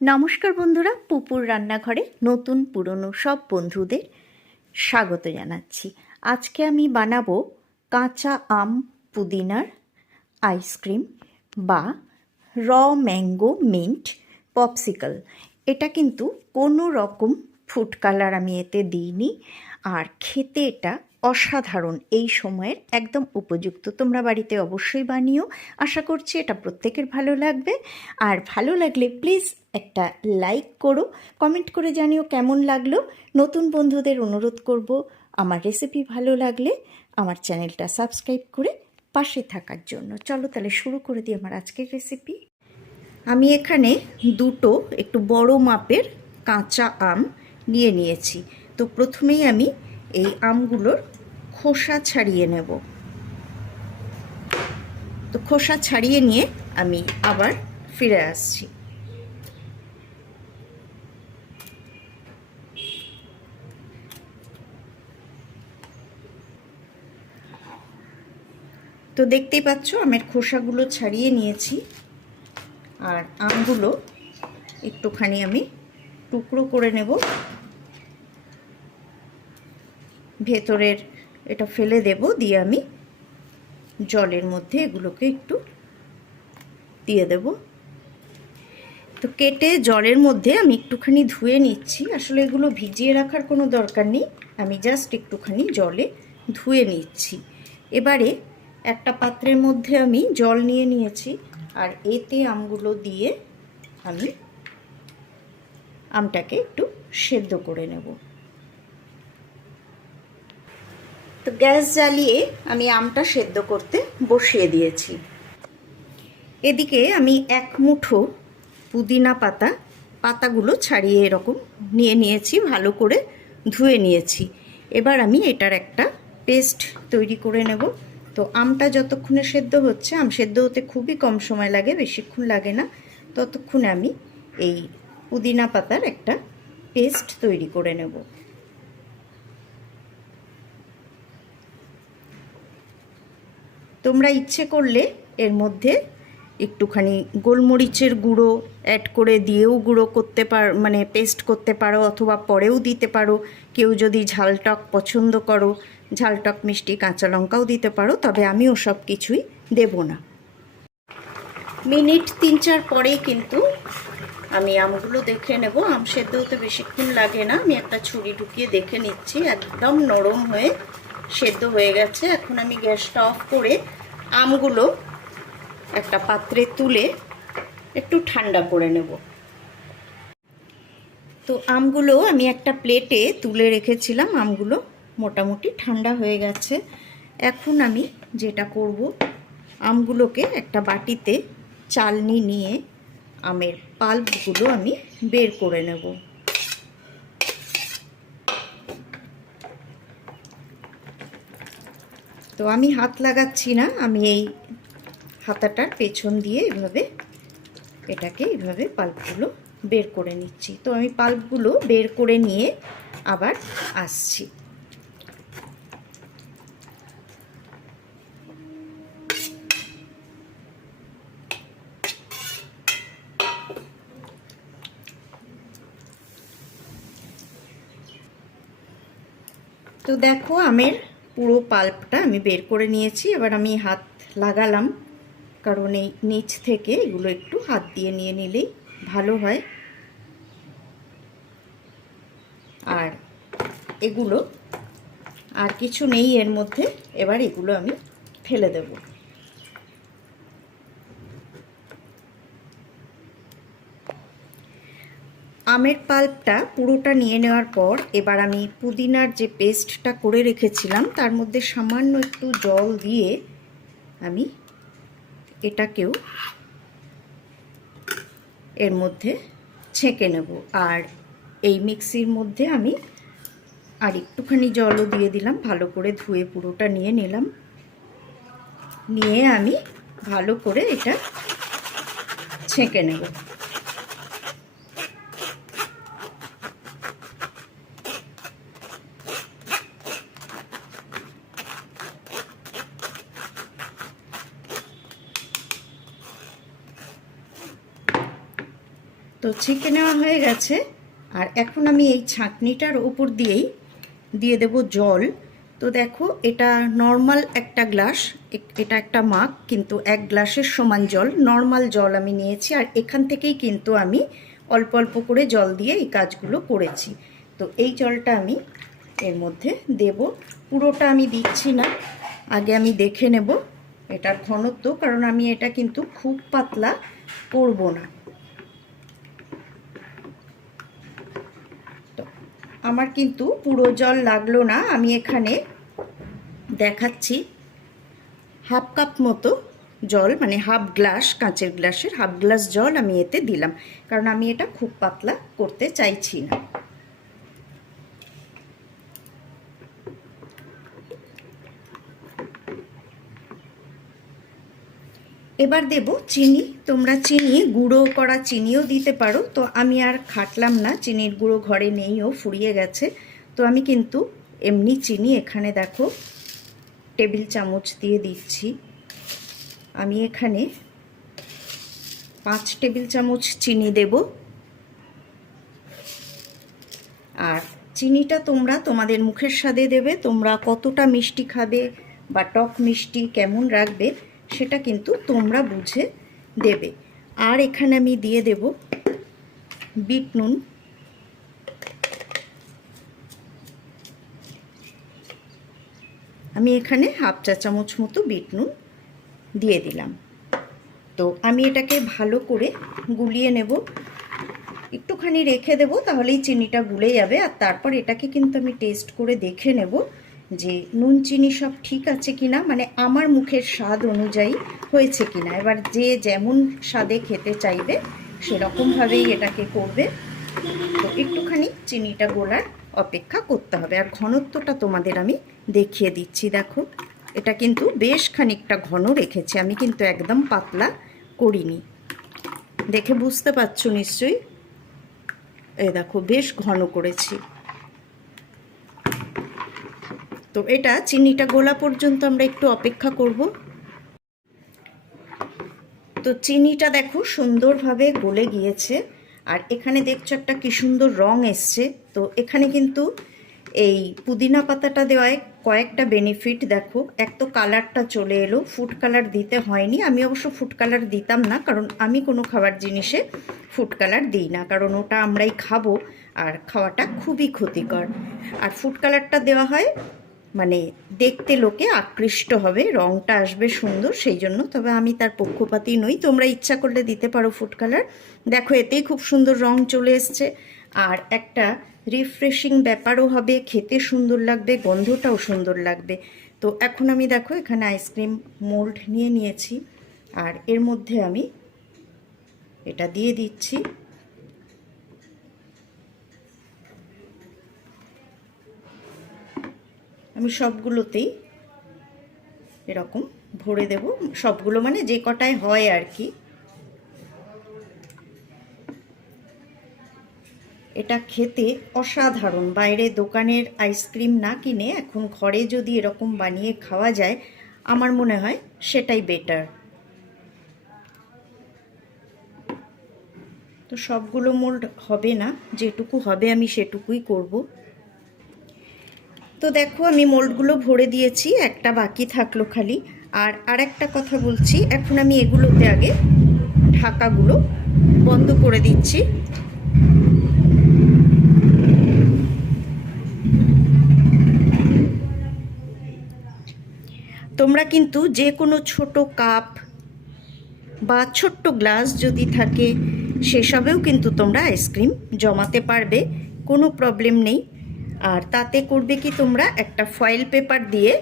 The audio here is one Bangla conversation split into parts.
নমস্কার বন্ধুরা, পুপুর রান্নাঘরে নতুন পুরনো সব বন্ধুদের স্বাগত জানাচ্ছি। আজকে আমি বানাবো কাঁচা আম পুদিনার আইসক্রিম বা র ম্যাঙ্গো মিন্ট পপসিকল এটা কিন্তু কোনো রকম ফুড কালার আমি এতে দিইনি, আর খেতে এটা অসাধারণ এই সময়ের একদম উপযুক্ত। তোমরা বাড়িতে অবশ্যই বানিও। আশা করছি এটা প্রত্যেকের ভালো লাগবে। আর ভালো লাগলে প্লিজ একটা লাইক করো। কমেন্ট করে জানিও কেমন লাগল। নতুন বন্ধুদের অনুরোধ করব, আমার রেসিপি ভালো লাগলে আমার চ্যানেলটা সাবস্ক্রাইব করে পাশে থাকার জন্য। চলো তাহলে শুরু করে দিই আমার আজকের রেসিপি আমি এখানে দুটো একটু বড় মাপের কাঁচা আম নিয়ে নিয়েছি। তো প্রথমেই আমি এই আমগুলোর খোসা ছাড়িয়ে নেব। তো খোসা ছাড়িয়ে নিয়ে আমি আবার ফিরে আসছি। তো দেখতেই পাচ্ছ, আমের খোসাগুলো ছাড়িয়ে নিয়েছি। আর আমগুলো একটুখানি আমি টুকরো করে নেব। ভেতরের এটা ফেলে দেব, দিয়ে আমি জলের মধ্যে এগুলোকে একটু দিয়ে দেব। তো কেটে জলের মধ্যে আমি একটুখানি ধুয়ে নিচ্ছি। আসলে এগুলো ভিজিয়ে রাখার কোনো দরকার নেই। আমি জাস্ট একটুখানি জলে ধুয়ে নিচ্ছি। এবারে একটা পাত্রের মধ্যে আমি জল নিয়ে নিয়েছি, আর এতে আমগুলো দিয়ে আমি আমটাকে একটু সেদ্ধ করে নেব। তো গ্যাস জ্বালিয়ে আমি আমটা সেদ্ধ করতে বসিয়ে দিয়েছি। এদিকে আমি এক মুঠো পুদিনা পাতা, পাতাগুলো ছাড়িয়ে এরকম নিয়ে নিয়েছি, ভালো করে ধুয়ে নিয়েছি। এবার আমি এটার একটা পেস্ট তৈরি করে নেব। তো আমটা যতক্ষণে সেদ্ধ হচ্ছে, আম সেদ্ধ হতে খুবই কম সময় লাগে, বেশিক্ষণ লাগে না, ততক্ষণে আমি এই পুদিনা পাতার একটা পেস্ট তৈরি করে নেব। তোমরা ইচ্ছে করলে এর মধ্যে একটুখানি গোলমরিচের গুঁড়ো অ্যাড করে দিয়েও গুঁড়ো করতে পার মানে পেস্ট করতে পারো অথবা পরেও দিতে পারো। কেউ যদি ঝালটক পছন্দ করো ঝালটক মিষ্টি কাঁচা লঙ্কাও দিতে পারো, তবে আমি ওসব কিছুই দেব না। মিনিট তিন চার পরেই কিন্তু আমি আমগুলো দেখে নেব। আম সেদ্ধ হতে বেশিক্ষণ লাগে না। আমি একটা ছুরি ঢুকিয়ে দেখে নিচ্ছি, একদম নরম হয়ে সেদ্ধ হয়ে গেছে। এখন আমি গ্যাসটা অফ করে আমগুলো একটা পাত্রে তুলে একটু ঠান্ডা করে নেব। তো আমগুলো আমি একটা প্লেটে তুলে রেখেছিলাম। আমগুলো মোটামুটি ঠান্ডা হয়ে গেছে। এখন আমি যেটা করব, আমগুলোকে একটা বাটিতে চালনি নিয়ে আমের পাল্পগুলো আমি বের করে নেব। তো আমি হাত লাগাচ্ছি না, আমি এই হাতাটার পেছন দিয়ে এভাবে এটাকে এভাবে পাল্পগুলো বের করে নিচ্ছি। তো আমি পাল্পগুলো বের করে নিয়ে আবার আসছি। তো দেখো আমের পুরো পাল্পটা আমি বের করে নিয়েছি। এবার আমি হাত লাগালাম, কারণ এই নিচ থেকে এগুলো একটু হাত দিয়ে নিয়ে নিলেই ভালো হয়। আর এগুলো আর কিছু নেই এর মধ্যে, এবার এগুলো আমি ফেলে দেব। আমের পাল্পটা পুরোটা নিয়ে নেওয়ার পর এবার আমি পুদিনার যে পেস্টটা করে রেখেছিলাম, তার মধ্যে সামান্য একটু জল দিয়ে আমি এটাকেও এর মধ্যে ছেঁকে নেব। আর এই মিক্সির মধ্যে আমি আর একটুখানি জলও দিয়ে দিলাম, ভালো করে ধুয়ে পুরোটা নিয়ে নিলাম। নিয়ে আমি ভালো করে এটা ছেঁকে নেব। তো ছেঁকে নেওয়া হয়ে গেছে। আর এখন আমি এই ছাঁকনিটার ওপর দিয়েই দিয়ে দেব জল। তো দেখো, এটা নর্মাল একটা গ্লাস এটা একটা মাগ কিন্তু এক গ্লাসের সমান জল, নর্মাল জল আমি নিয়েছি। আর এখান থেকেই কিন্তু আমি অল্প অল্প করে জল দিয়ে এই কাজগুলো করেছি। তো এই জলটা আমি এর মধ্যে দেব। পুরোটা আমি দিচ্ছি না, আগে আমি দেখে নেব। এটার ঘনত্ব, কারণ আমি এটা কিন্তু খুব পাতলা করব না। আমার কিন্তু পুরো জল লাগল না, আমি এখানে দেখাচ্ছি হাফ কাপ মতো জল মানে হাফ গ্লাস, কাঁচের গ্লাসের হাফ গ্লাস জল আমি এতে দিলাম। কারণ আমি এটা খুব পাতলা করতে চাইছি না। এবার দেব চিনি। তোমরা চিনি, গুঁড়ো করা চিনিও দিতে পারো। তো আমি আর খাটলাম না, চিনির গুঁড়ো ঘরে নেইও ফুরিয়ে গেছে। তো আমি কিন্তু এমনি চিনি এখানে দেখো, টেবিল চামচ দিয়ে দিচ্ছি। আমি এখানে পাঁচ টেবিল চামচ চিনি দেব। আর চিনিটা তোমরা তোমাদের মুখের স্বাদে দেবে, তোমরা কতটা মিষ্টি খাবে বা টক মিষ্টি কেমন রাখবে সেটা কিন্তু তোমরা বুঝে দেবে। আর এখানে আমি দিয়ে দেব বিট নুন। আমি এখানে হাফ চা চামচ মতো বিট নুন দিয়ে দিলাম। তো আমি এটাকে ভালো করে গুলিয়ে নেব। একটুখানি রেখে দেব, তাহলেই চিনিটা গুলে যাবে। আর তারপর এটাকে কিন্তু আমি টেস্ট করে দেখে নেব যে নুন, চিনি সব ঠিক আছে কিনা মানে আমার মুখের স্বাদ অনুযায়ী হয়েছে কিনা। এবার যে যেমন স্বাদে খেতে চাইবে, সেরকমভাবেই এটাকে করবে। তো একটুখানি চিনিটা গোলার অপেক্ষা করতে হবে। আর ঘনত্বটা তোমাদের আমি দেখিয়ে দিচ্ছি, দেখো। এটা কিন্তু বেশ খানিকটা ঘন রেখেছি, আমি কিন্তু একদম পাতলা করিনি। দেখে বুঝতে পারছ নিশ্চয়ই? এই দেখো, বেশ ঘন করেছি। তো এটা চিনিটা গোলা পর্যন্ত আমরা একটু অপেক্ষা করব। তো চিনিটা দেখো সুন্দরভাবে গলে গিয়েছে। আর এখানে দেখছ একটা কি সুন্দর রং এসছে। তো এখানে কিন্তু এই পুদিনা পাতাটা দেওয়ায় কয়েকটা বেনিফিট দেখো। এক তো কালারটা চলে এলো ফুড কালার দিতে হয়নি। আমি অবশ্য ফুড কালার দিতাম না, কারণ আমি কোনো খাবার জিনিসে ফুড কালার দিই না, কারণ ওটা আমরাই খাব। আর খাওয়াটা খুবই ক্ষতিকর। আর ফুড কালারটা দেওয়া হয় মানে দেখতে লোকে আকৃষ্ট হবে, রংটা আসবে সুন্দর সেই জন্য তবে আমি তার পক্ষপাতি নই। তোমরা ইচ্ছা করলে দিতে পারো ফুড কালার। দেখো, এতেই খুব সুন্দর রং চলে এসছে। আর একটা রিফ্রেশিং ব্যাপারও হবে, খেতে সুন্দর লাগবে, গন্ধটাও সুন্দর লাগবে। তো এখন আমি দেখো, এখানে আইসক্রিম মোল্ড নিয়ে নিয়েছি। আর এর মধ্যে আমি এটা দিয়ে দিচ্ছি। আমি সবগুলোতেই এরকম ভরে দেব। সবগুলো মানে যে কটায় হয় আর কি। এটা খেতে অসাধারণ। বাইরে দোকানের আইসক্রিম না কিনে এখন ঘরে যদি এরকম বানিয়ে খাওয়া যায়, আমার মনে হয় সেটাই বেটার। তো সবগুলো মোল্ড হবে না, যেটুকু হবে আমি সেটুকুই করব। তো দেখো, আমি মোল্ডগুলো ভরে দিয়েছি, একটা বাকি থাকল খালি। আর আর একটা কথা বলছি, এখন আমি এগুলোতে আগে ঢাকাগুলো বন্ধ করে দিচ্ছি। তোমরা কিন্তু যে কোনো ছোট কাপ বা ছোট্ট গ্লাস যদি থাকে, সেসবেও কিন্তু তোমরা আইসক্রিম জমাতে পারবে, কোনো প্রবলেম নেই। আর তাতে করবে কি তোমরা একটা ফয়েল পেপার দিয়ে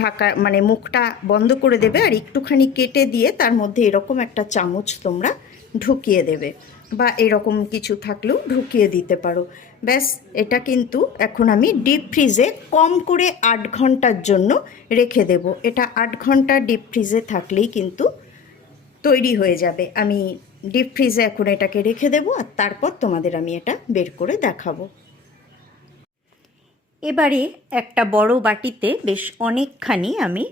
ঢাকা মানে মুখটা বন্ধ করে দেবে আর একটুখানি কেটে দিয়ে তার মধ্যে এরকম একটা চামচ তোমরা ঢুকিয়ে দেবে বা এরকম কিছু থাকলেও ঢুকিয়ে দিতে পারো। ব্যাস, এটা কিন্তু এখন আমি ডিপ ফ্রিজে কম করে আট ঘণ্টার জন্য রেখে দেব। এটা আট ঘণ্টা ডিপ ফ্রিজে থাকলেই কিন্তু তৈরি হয়ে যাবে। আমি ডিপ ফ্রিজে এখন এটাকে রেখে দেবো আর তারপর তোমাদের আমি এটা বের করে দেখাবো। এবারে একটা বড় বাটিতে বেশ অনেকখানি আমি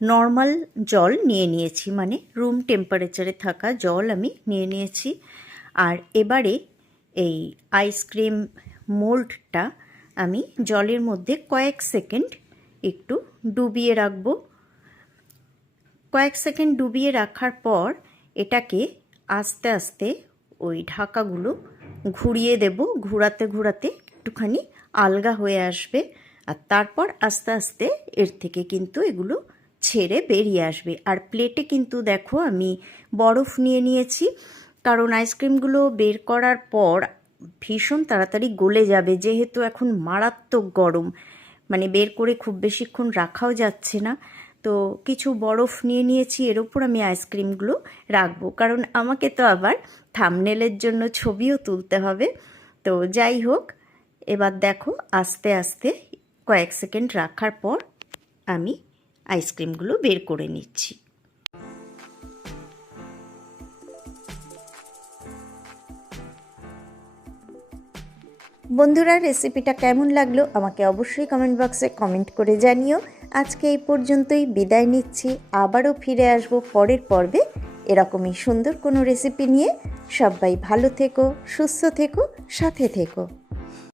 নর্মাল জল নিয়ে নিয়েছি মানে রুম টেম্পারেচারে থাকা জল আমি নিয়ে নিয়েছি। আর এবারে এই আইসক্রিম মোল্ডটা আমি জলের মধ্যে কয়েক সেকেন্ড একটু ডুবিয়ে রাখব। কয়েক সেকেন্ড ডুবিয়ে রাখার পর এটাকে আস্তে আস্তে ওই ঢাকাগুলো ঘুরিয়ে দেব, ঘোরাতে ঘোরাতে একটুখানি আলগা হয়ে আসবে আর তারপর আস্তে আস্তে এর থেকে কিন্তু এগুলো ছেড়ে বেরিয়ে আসবে। আর প্লেটে কিন্তু দেখো আমি বরফ নিয়ে নিয়েছি, কারণ আইসক্রিমগুলো বের করার পর ভীষণ তাড়াতাড়ি গলে যাবে, যেহেতু এখন মারাত্মক গরম। মানে বের করে খুব বেশিক্ষণ রাখাও যাচ্ছে না। তো কিছু বরফ নিয়ে নিয়েছি, এর ওপর আমি আইসক্রিমগুলো রাখব। কারণ আমাকে তো আবার থামনেলের জন্য ছবিও তুলতে হবে। তো যাই হোক এবার দেখো আস্তে আস্তে কয়েক সেকেন্ড রাখার পর আমি আইসক্রিমগুলো বের করে নিচ্ছি। বন্ধুরা রেসিপিটা কেমন লাগল আমাকে অবশ্যই কমেন্ট বক্সে কমেন্ট করে জানিও। আজকে এই পর্যন্তই, বিদায় নিচ্ছি। আবারও ফিরে আসব পরের পর্বে এরকমই সুন্দর কোনো রেসিপি নিয়ে। সবাই ভালো থেকো, সুস্থ থেকো, সাথে থেকো।